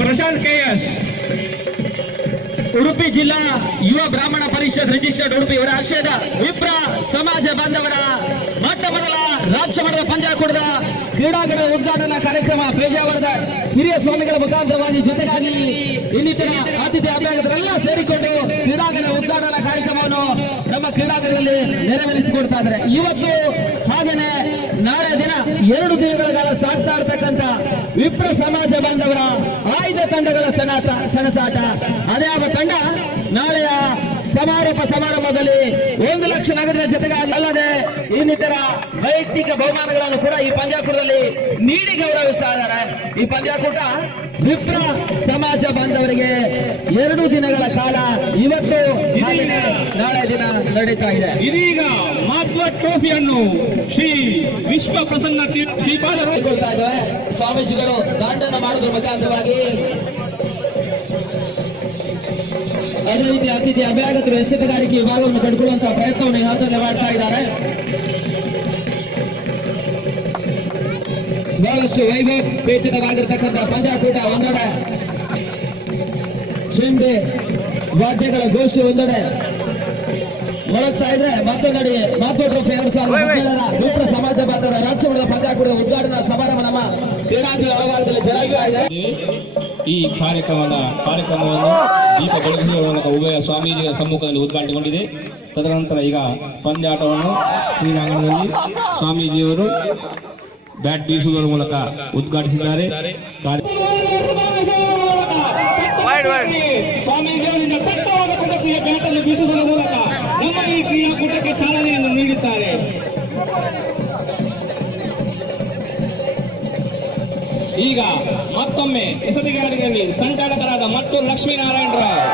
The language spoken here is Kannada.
ಪ್ರಶಾಂತ್ KS, ಉಡುಪಿ ಜಿಲ್ಲಾ ಯುವ ಬ್ರಾಹ್ಮಣ ಪರಿಷತ್ ರಿಜಿಸ್ಟರ್ಡ್ ಉಡುಪಿ ಇವರ ಆಶ್ರಯದ ವಿಪ್ರ ಸಮಾಜ ಬಾಂಧವರ ಮೊಟ್ಟ ಮೊದಲ ರಾಜ್ಯ ಮಟ್ಟದ ಪಂದ್ಯಾಕೂಟದ ಕ್ರೀಡಾಂಗಣ ಉದ್ಘಾಟನಾ ಕಾರ್ಯಕ್ರಮ ಪೇಜಾವರದ ಹಿರಿಯ ಸ್ವಾಮಿಗಳ ಮುಖಾಂತರವಾಗಿ ಜೊತೆಗಾಗಿ ಇನ್ನಿತರ ಆತಿಥ್ಯ ಅಭ್ಯಾಗತರೆಲ್ಲ ಸೇರಿಕೊಂಡು ಕ್ರೀಡಾಂಗಣ ಉದ್ಘಾಟನಾ ಕಾರ್ಯಕ್ರಮವನ್ನು ನಮ್ಮ ಕ್ರೀಡಾಂಗಣದಲ್ಲಿ ನೆರವೇರಿಸಿಕೊಡ್ತಾ ಇದ್ದಾರೆ. ಇವತ್ತು ಹಾಗೇನೆ ನಾಳೆ ದಿನ 2 ದಿನಗಳ ಕಾಲ ಸಾಗ್ತಾ ಇರತಕ್ಕಂತ ವಿಪ್ರ ಸಮಾಜ ಬಾಂಧವರ ಆಯ್ದ ತಂಡಗಳ ಸೆಣಸಾಟ. ಅದ್ಯಾವ ತಂಡ ನಾಳೆಯ ಸಮಾರೋಪ ಸಮಾರಂಭದಲ್ಲಿ 1 ಲಕ್ಷ ನಗದಿನ ಜೊತೆಗಾಗಿ ಅಲ್ಲದೆ ಇನ್ನಿತರ ವೈಯಕ್ತಿಕ ಬಹುಮಾನಗಳನ್ನು ಕೂಡ ಈ ಪಂದ್ಯಾಕೂಟದಲ್ಲಿ ನೀಡಿ ಗೌರವಿಸ್ತಾ ಇದ್ದಾರೆ. ಈ ಪಂದ್ಯಾಕೂಟ ವಿಪ್ರ ಸಮಾಜ ಬಾಂಧವರಿಗೆ 2 ದಿನಗಳ ಕಾಲ ಇವತ್ತು ನಾಳೆ ದಿನ ನಡೀತಾ ಇದೆ. ಇದೀಗ ಮಹತ್ವ ಟ್ರೋಫಿಯನ್ನು ಶ್ರೀ ವಿಶ್ವ ಪ್ರಸನ್ನ ಶ್ರೀಪಾದರು ಸ್ವಾಮೀಜಿಗಳು ದಾಂಡನ ಮಾಡುವುದರ ಮುಖಾಂತರವಾಗಿ ಅದೇ ರೀತಿ ಅತಿಥಿ ಅಭ್ಯಾಗತರು ಎಸೆತಗಾರಿಕೆ ವಿಭಾಗವನ್ನು ಕಟ್ಕೊಳ್ಳುವಂತಹ ಪ್ರಯತ್ನವನ್ನು ಇವತ್ತಲ್ಲೇ ಮಾಡ್ತಾ ಇದ್ದಾರೆ. ಬಹಳಷ್ಟು ವೈಭವಪೇಟಿತವಾಗಿರ್ತಕ್ಕಂಥ ಪಂದ್ಯಾಕೂಟ ಒಂದೆಡೆ, ಚೆಂಡೆ ವಾದ್ಯಗಳ ಗೋಷ್ಠಿ ಒಂದೆಡೆ ಮೊಳಗ್ತಾ ಇದ್ರೆ, ಮತ್ತೊಂದೆಡೆ ಮಹತ್ವ ಟ್ರೋಫಿ 2017 ವಿಪ್ರ ಸಮಾಜ ಬಾಂಧವರ ರಾಜ್ಯ ಮಟ್ಟದ ಪಂದ್ಯಾಕೂಟದ ಉದ್ಘಾಟನಾ ಸಮಾರಂಭ ನಮ್ಮ ಕ್ರೀಡಾಂಗಣ ಒಳಭಾಗದಲ್ಲಿ ಜರುಗುತ್ತಾ ಇದೆ. ಈ ಕಾರ್ಯಕ್ರಮವನ್ನು ದೀಪ ಬೆಳಗಿಸುವ ಮೂಲಕ ಉಭಯ ಸ್ವಾಮೀಜಿಗಳ ಸಮ್ಮುಖದಲ್ಲಿ ಉದ್ಘಾಟನೆಗೊಂಡಿದೆ. ತದನಂತರ ಈಗ ಪಂದ್ಯಾಟವನ್ನು ಕ್ರೀಡಾಂಗಣದಲ್ಲಿ ಸ್ವಾಮೀಜಿಯವರು ಬ್ಯಾಟ್ ಬೀಸುವುದರ ಮೂಲಕ ಉದ್ಘಾಟಿಸಿದ್ದಾರೆ. ಸ್ವಾಮೀಜಿಯವರಿಂದ ದಟ್ಟವಾದ ಕುಟುಂಬೀಯ ಬ್ಯಾಟನ್ನು ಬೀಸುವುದರ ಮೂಲಕ ನಮ್ಮ ಈ ಕ್ರೀಡಾಕೂಟಕ್ಕೆ ಚಾಲನೆಯನ್ನು ನೀಡುತ್ತಾರೆ. ಈಗ ಮತ್ತೊಮ್ಮೆ ಎಸೆತಗಾರರಲ್ಲಿ ಸಂಚಾಲಕರಾದ ಮತ್ತು ಲಕ್ಷ್ಮೀನಾರಾಯಣ ರಾವ್